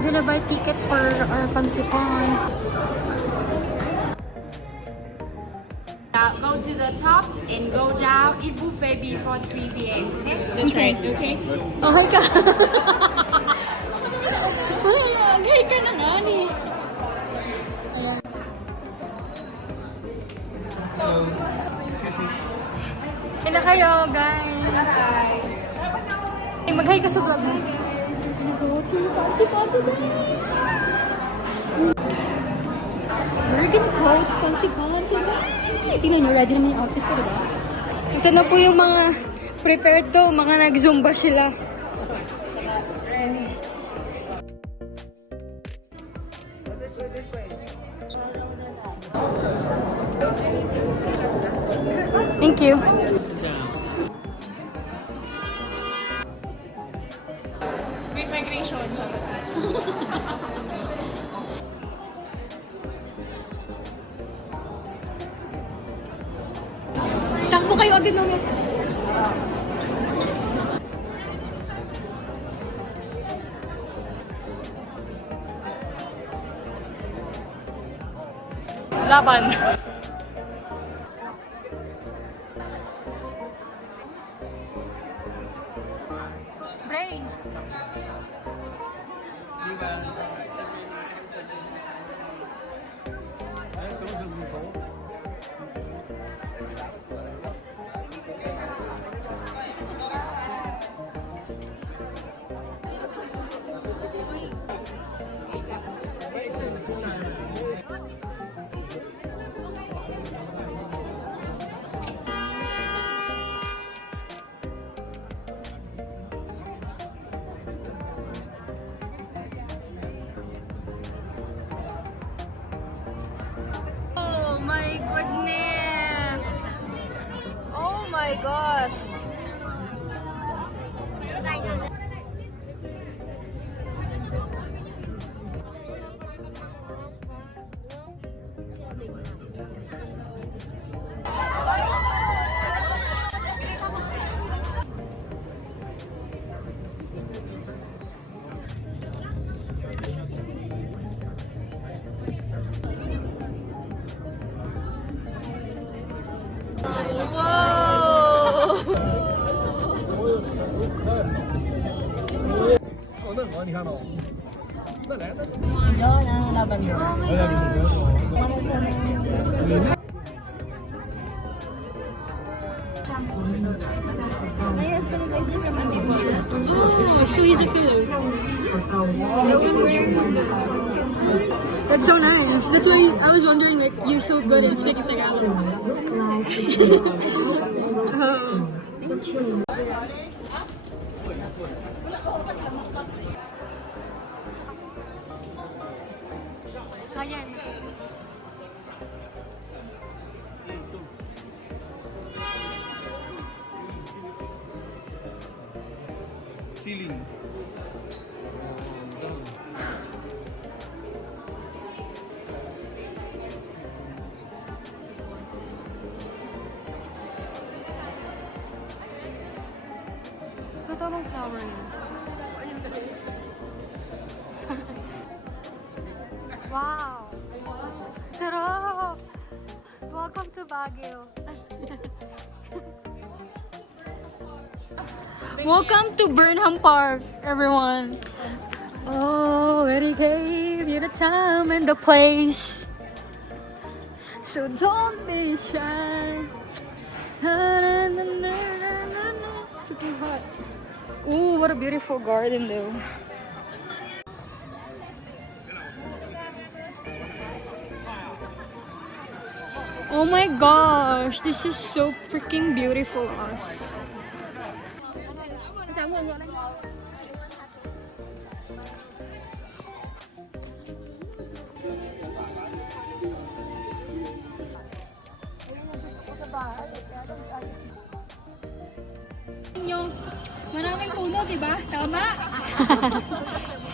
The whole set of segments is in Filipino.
We're gonna buy tickets for our fancy con. Go to the top and go down. Eat buffet before 3 p.m. Okay? That's right. Okay. Okay ka. Okay ka na nga ni. Kaya na kayo, guys. Hi. Mag-hi ka sa vlog mo. Go to fancy con today. We're gonna go to fancy con today. Tingnan nyo, ready naman yung outfit ko, diba? Ito na po yung mga prepared to, mga nag-zumba sila. Thank you. Great migration. Takbo kayo agad ng mesa. Laban. Brain. Oh my goodness! Oh my gosh! Wow! 哦，那好，你看到？那来，那My husband is actually from Antipolo. Oh, so he's a Filipino. The one wearing That's so nice. That's why I was wondering, like, you're so good at speaking Tagalog. Ayan. feeling. Totoong flower yun. Wow! Sarap! Welcome to Baguio. Welcome to Burnham Park, everyone. Oh, Eddie gave you the time and the place. So don't be shy. Freaking hot. Ooh, what a beautiful garden though. Oh my gosh, this is so freaking beautiful, us. Yung maraming puno, di ba? Tama?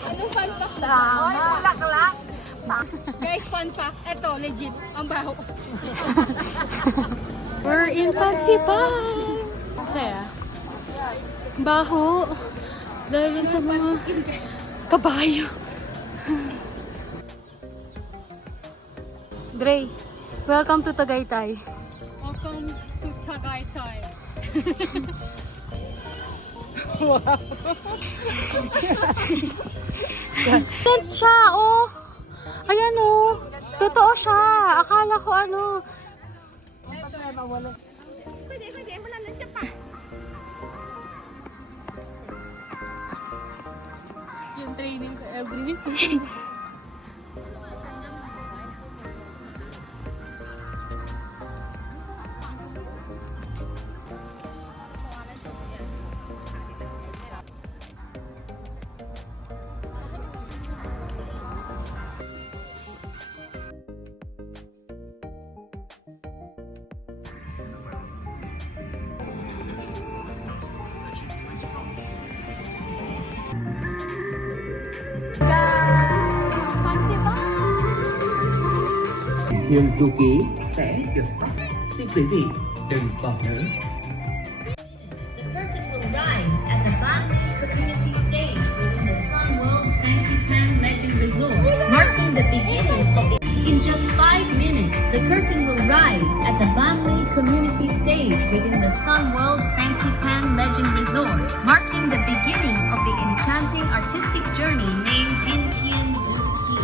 Anong fun fact? Bulaklak. Guys, fun fact. Eto, legit. Ang baho. We're in Fancy Pie! Saya. Baho. Dahil yun sa mga kabayo. Dre, welcome to Tagaytay. Welcome to Tagaytay. Tent siya, oh! Ayan, oh! Totoo siya! Akala ko ano... Yung training ko every week. Nhưng du ký sẽ được phát. Xin quý vị đừng bỏ lỡ. The curtain will rise at the Bangladesh Community Stage within the Sun World Fancy Pan Legend Resort, marking the beginning of it. In just 5 minutes, the curtain will rise at the Bangladesh Community Stage within the Sun World Fancy Pan Legend Resort, marking the beginning of the enchanting artistic journey named Dintian Zuki.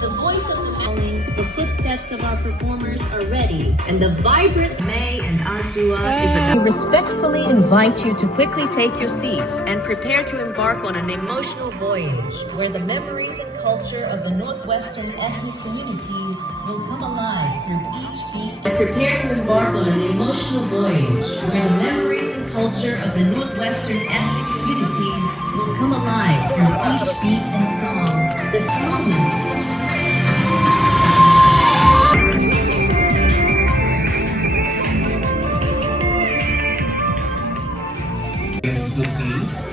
The voice of the family, the footsteps of our performers are ready, and the vibrant May and Azua is about. We respectfully invite you to quickly take your seats and prepare to embark on an emotional voyage where the memories and culture of the Northwestern ethnic communities will come alive through each beat. And prepare to embark on an emotional voyage where the memories and culture of the Northwestern ethnic communities will come alive through each beat and song. This moment.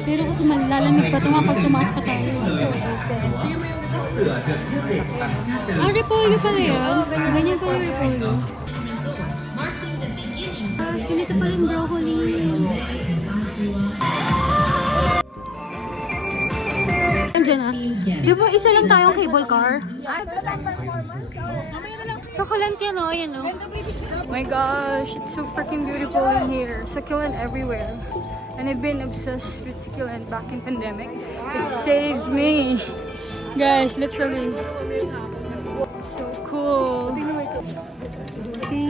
Pero kasi malalamig pa ito kapag tumaas pa tayo. Ah, repolyo pala yan. Ganyan pala yung repolyo. Marking the beginning. Ah, ganito pala yung broccoli. Andiyan na. Di ba isa lang tayong cable car? Succulent yan, oh. Ayan, oh. Oh my gosh, it's so freaking beautiful in here. Succulent everywhere. And I've been obsessed with succulent back in pandemic. It saves me. Guys, literally. So cool. See?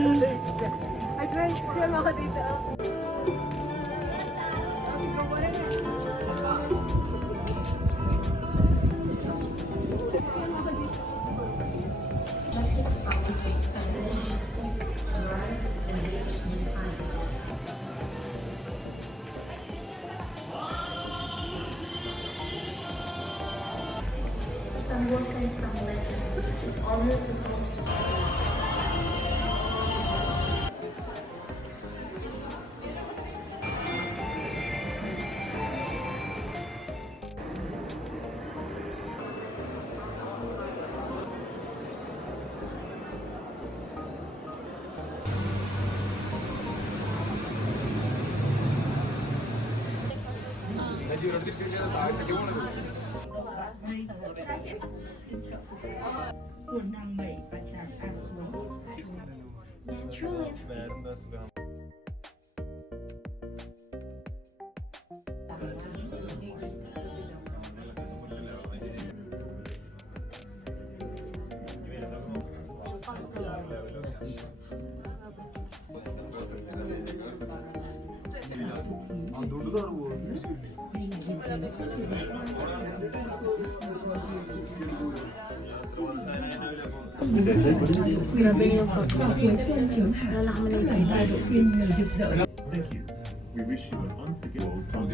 Thank you. We wish you an unforgettable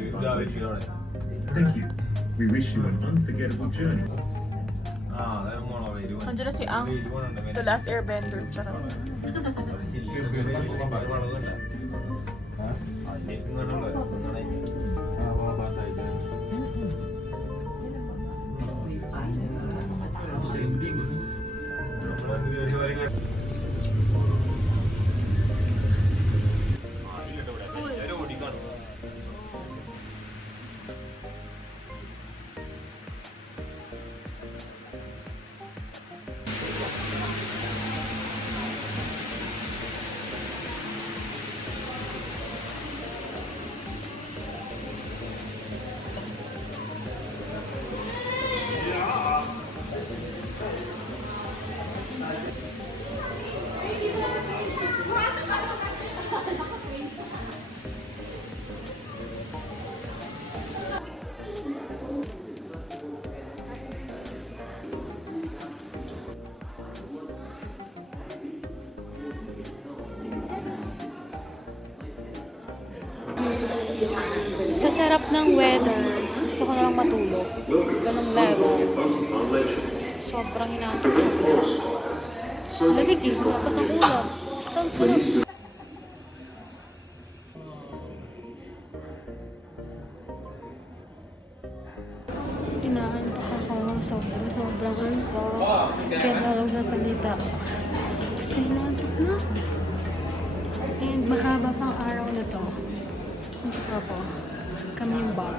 Thank you. We wish you an unforgettable journey. Nandiyan na si Ang, The Last Airbender. Tsaka. sarap ng weather. Gusto ko na lang matulog. Ganong level. Sobrang inaantok ko bigla. Lamig eh. Tapos ang ulap. Basta ang sarap. Inaantok ako. Sobrang antok. Kaya ba lang sasalita. Kasi inaantok na. And mahaba pang araw na to. Ang saka po, kami yung bag.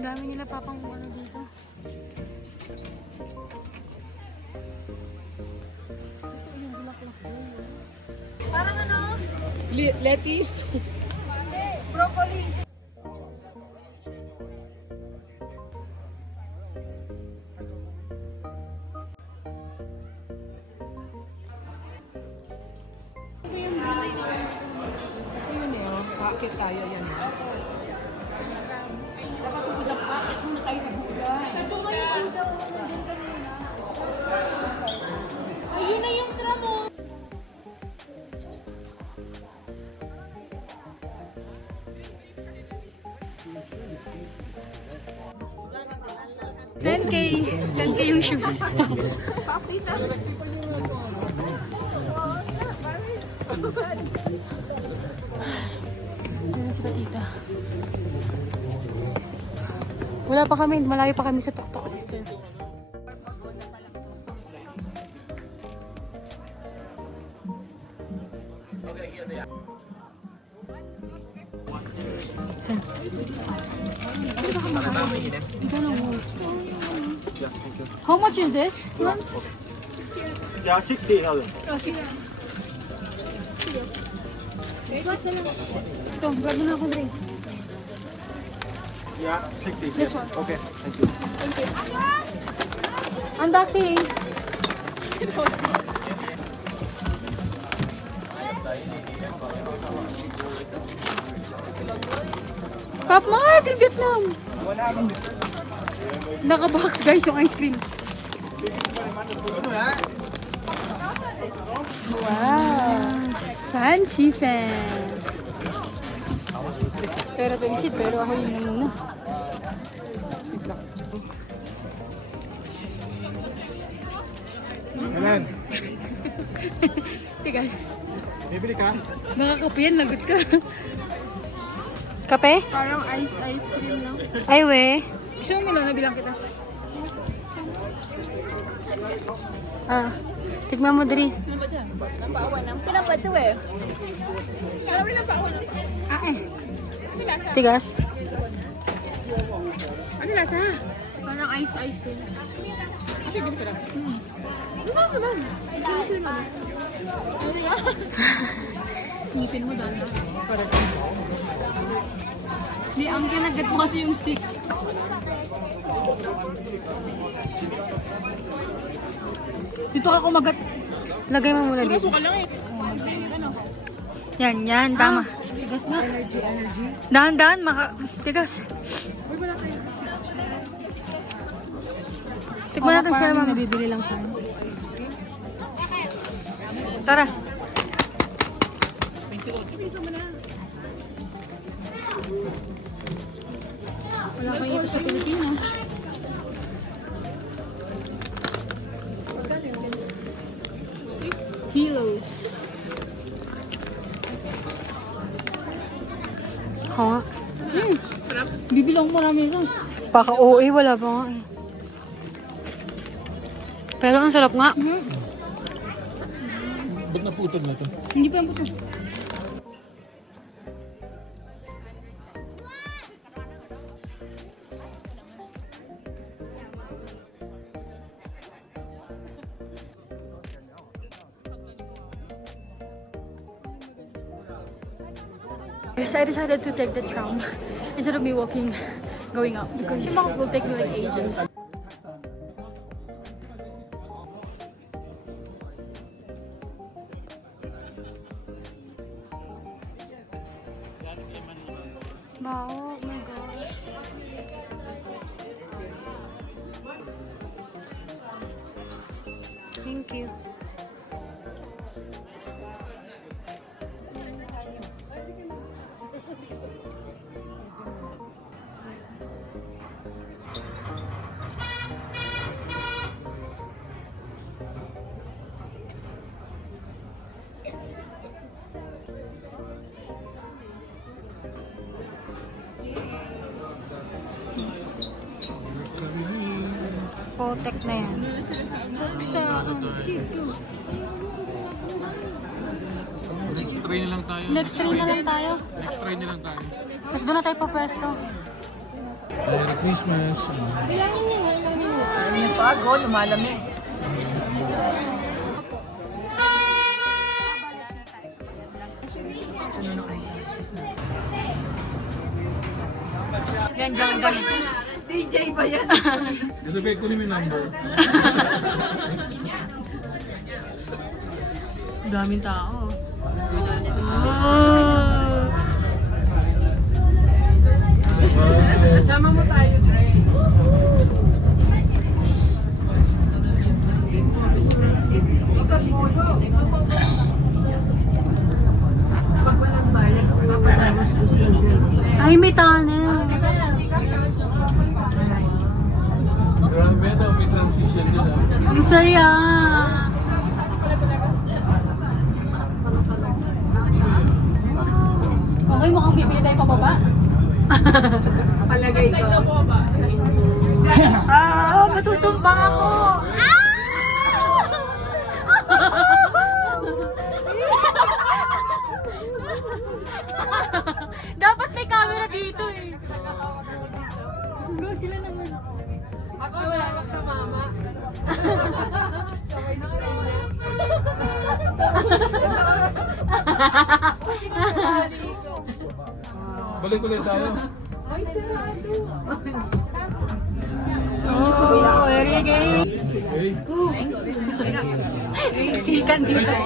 Dami nila papang ano dito. Parang ano? Lettuce. Broccoli. Ayun eh, oh. Packet tayo yan. Dapat pupunta packet muna tayo sa bulan. Sa tunga yung dito. Nandun kanina. Ayun na yung tramo. $10K. $10K yung shoes. Ano sila tita? Wala pa kami. Malayo pa kami sa tuktok, sister. Saan? Ikaw lang mo. How much is this? Yeah, 60. Ito, gagawin na ako drink. Yeah, 60. This one. Okay, thank you. Thank you. Unboxing! Pop Mart in Vietnam! Naka-box guys yung ice cream. Wow! Fancy fan! Pero ito yung pero ako yun na muna. Alan, Tigas. bibili ka? Nakakape yan, lagot ka. Kape? Parang ice cream lang. Ay, we. Gusto mo lang, nabilang kita. Ah, tikman mo, Dri. Nampaawan ng pinapa ito eh. Parang pinampaawan ng Tigas. Ano lasa? Parang ice cream. Kasi di ba sarap? Gusto mo naman. Gusto mo naman. Ano yan? Ngipin mo doon, ha? Di, ang kinagat mo kasi yung stick. Dito ka kumagat. Lagay mo muna dito. Suka lang eh. Yan, tama. Tigas na. Energy. Dahan-dahan, tigas. Tikman natin sila, mama. Nabibili lang sa Tara. Wala kayo ito sa Pilipinas. Kilos. Ako nga. Bibilang marami lang. Baka OA, wala pa nga eh. Pero ang sarap nga. Ba't naputol na ito? Hindi pa yung puto. So I decided to take the tram instead of me walking, going up because it will take me like ages. Wow, oh my gosh. Thank you. Potek na yan. Sa sito. Next try na lang tayo. Next train na lang tayo. Next try na lang tayo. Tapos doon na tayo papwesto. Merry Christmas. Yan, dyan. DJ ba yan? Dito ba kunin mo yung number? Daming tao. Kasama mo tayo, Dre. Pag walang bayad, papadagos to single. Ay, may tunnel. Grabe ito, may transition din ah. Ang saya. Okay, mukhang bibili tayo pababa. Palagay ko. Matutumba ako. Dapat may camera dito eh. Go sila naman. Ako hawak sa mama. Sa may string niya. Balik ulit tayo. Ay, sarado. Oh, very gay. Okay. Siksikan dito.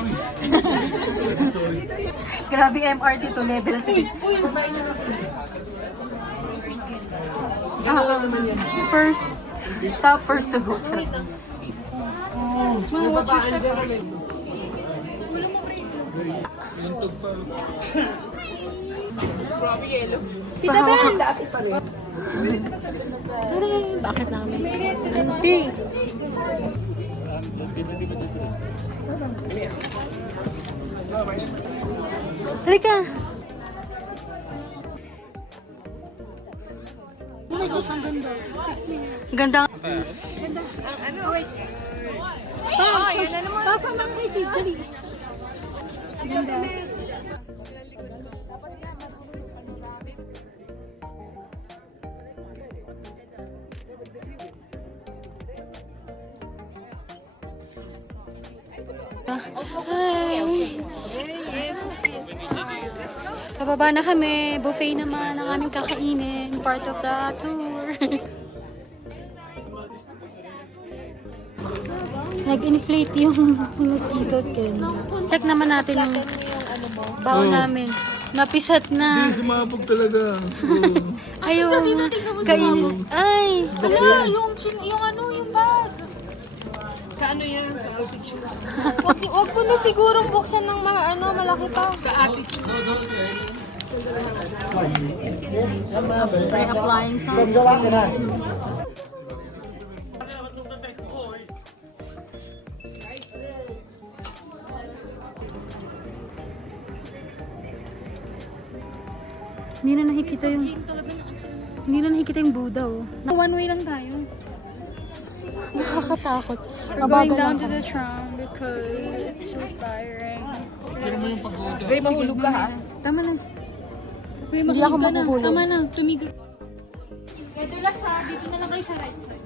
Grabe MRT to level 3. First stop, first to go. Nababaan dyan ulit. Lantog pa. Grabe yelo. Tita Bel! Bakit namin? Auntie! Halika! Oh my gosh, ang ganda. Ganda. Ano, wait. Ah, yan na naman. Pasang lang kay Sigli. Ganda. Hi! Pababa na kami. Buffet naman ang aming kakainin. Part of the tour. Nag-inflate yung mosquitoes kayo. Check naman natin yung baon namin. Napisat na. Hindi, sumabog talaga. Ayaw kainin. Ay! Wala, yung bag. Sa ano yan? Sa altitude. Huwag mo na sigurong buksan ng malaki pa. Sa attitude. Try applying sunscreen. Hindi na nakikita yung Buddha oh. One way lang tayo. Nakakatakot. We're going down to the tram because it's so tiring. Sino mo yung pag-order? Dre, mahulog ka ha. Tama na. Uy, Hindi ako makinig ka na. mahuhulog. Tama na, tumigil. Ito lang dito na lang kayo sa right side.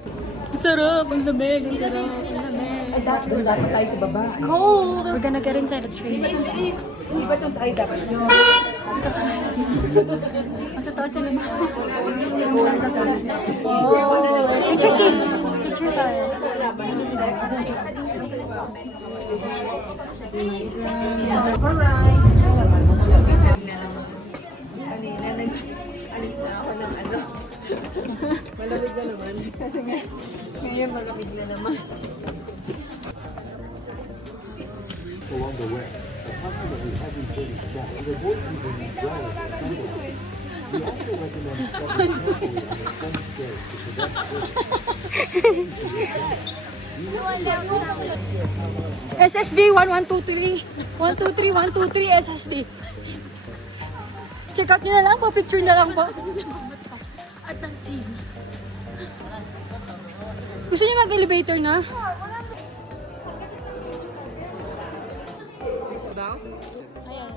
Sarap, ang lamig, ang sarap, ang lamig. It's cold. We're gonna get inside the train. Masa taas sila ma. Oh, interesting. Picture tayo. Alis na ako ng ano. Malamig na naman. Kasi ngayon malamig na naman. Along the way, approximately every 30 steps, to avoid using these dwellers as symbols. We also recommend stepping carefully on the front stairs to prevent SSD 1123. 123 123 SSD. Check out nyo na lang po. Picture na lang po. At ng team. Gusto niyo mag-elevator na? Ayan.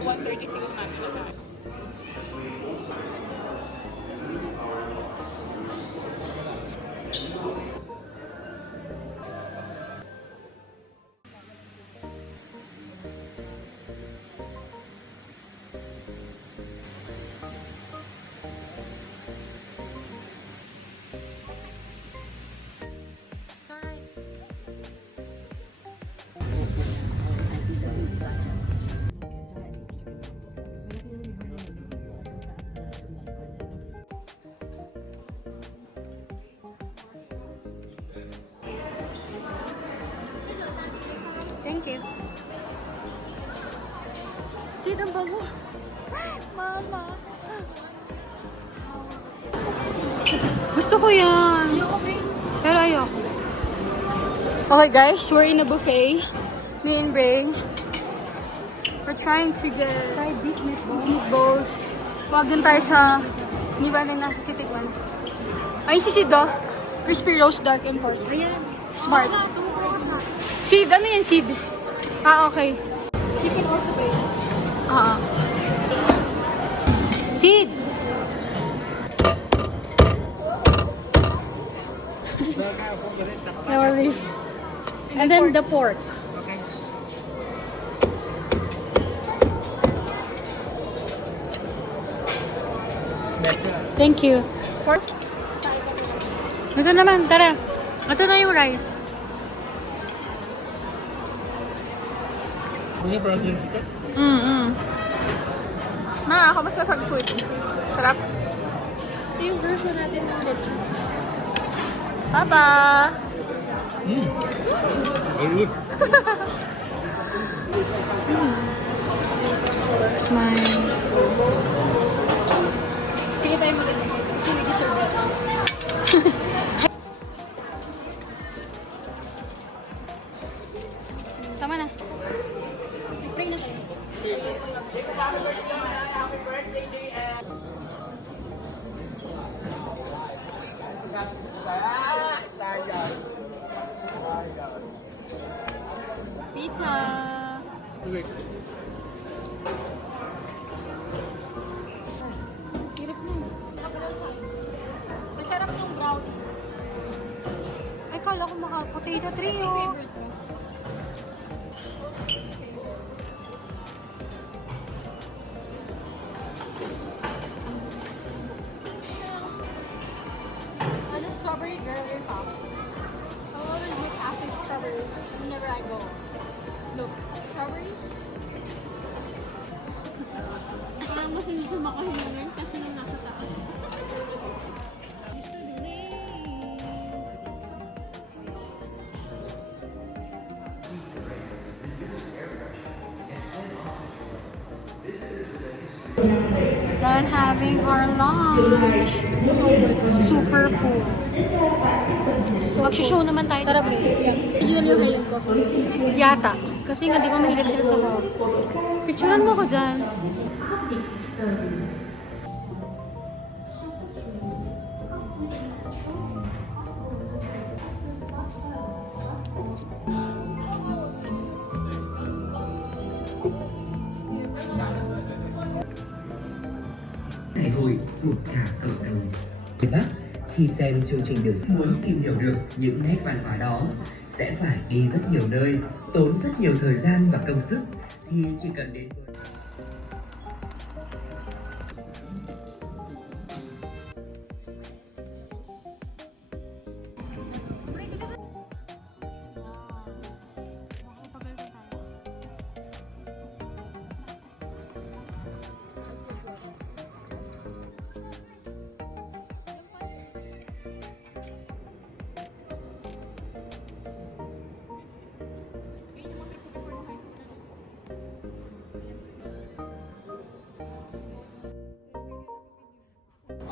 136 namin. It's alright. Thank you. See the bago. Mama. Gusto ko yan. Pero ayoko. Okay guys, we're in a buffet. Me and Bray. We're trying to get beef meatballs. Wag dun tayo sa hindi ba na nakititikman. Ayun si Sid oh. Crispy roast dark and pork. Ayan. Smart. Sid, ano yan Sid? Ah, okay. Chicken also babe. Ah. Sid! No worries. And then the pork. Thank you. Pork? Ito naman, tara. Ito na yung rice. Ma, kamusta sa food? Sarap? Ito yung version natin ng lechon. Papa! Smile. Sige tayo maganda guys. Kasi we deserve that. Tama na. Pray na tayo. Pizza! Hirap na. Masarap yung brownies. Ay, kala ko potato trio. Favorite mo? I'm a strawberry girl in pop. I always look after strawberries whenever I go. Look, strawberries. Parang mas hindi siya makahinga ngayon kasi nung nasa taas. Done having our lunch. So good. Super full. Mag-show naman tayo. Tara, bro. Yeah. Original yung Highland Coffee. Yata. Kasi nga, di ba mahilig sila sa coffee. Picturean mo ko dyan. này thôi một trà cờ cờ. Khi xem chương trình biểu diễn, muốn tìm hiểu được những nét văn hóa đó sẽ phải đi rất nhiều nơi, tốn rất nhiều thời gian và công sức, thì chỉ cần đến với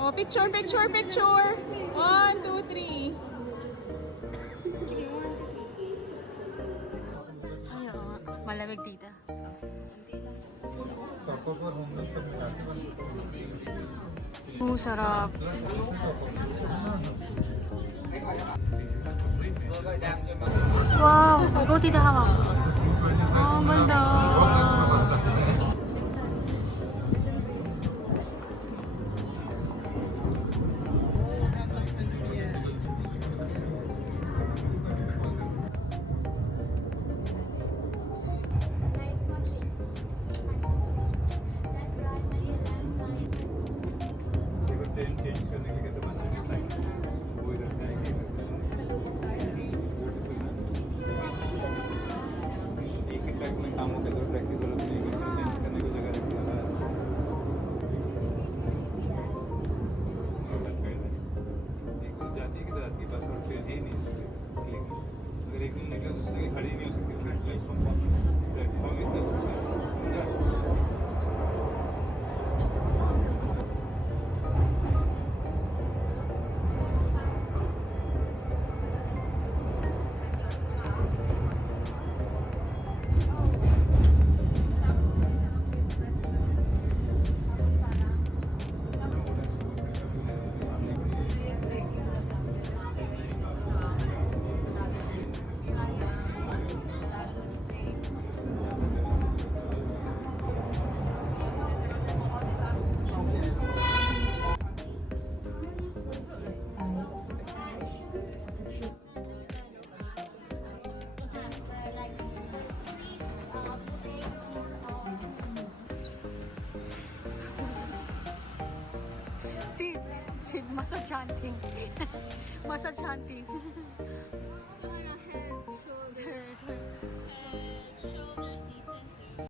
Oh, picture, picture, picture. 1, 2, 3. Ay, oo nga. Malamig dito. Sarap. Wow, go tita hawak. Oh, ganda. Train change करने के कैसे बना है वो इधर से आएंगे एक ही ट्रैक में काम होता है तो ट्रैक की जरूरत नहीं है चेंज करने की जगह रखना है एक जाती है किधर आती है बस और ट्रेन है ही नहीं सकती अगर एक दिन निकले दूसरे खड़ी नहीं हो सकती प्लेटफॉर्म इतना सकता है Sid, Sid, masa chanting. Masa chanting.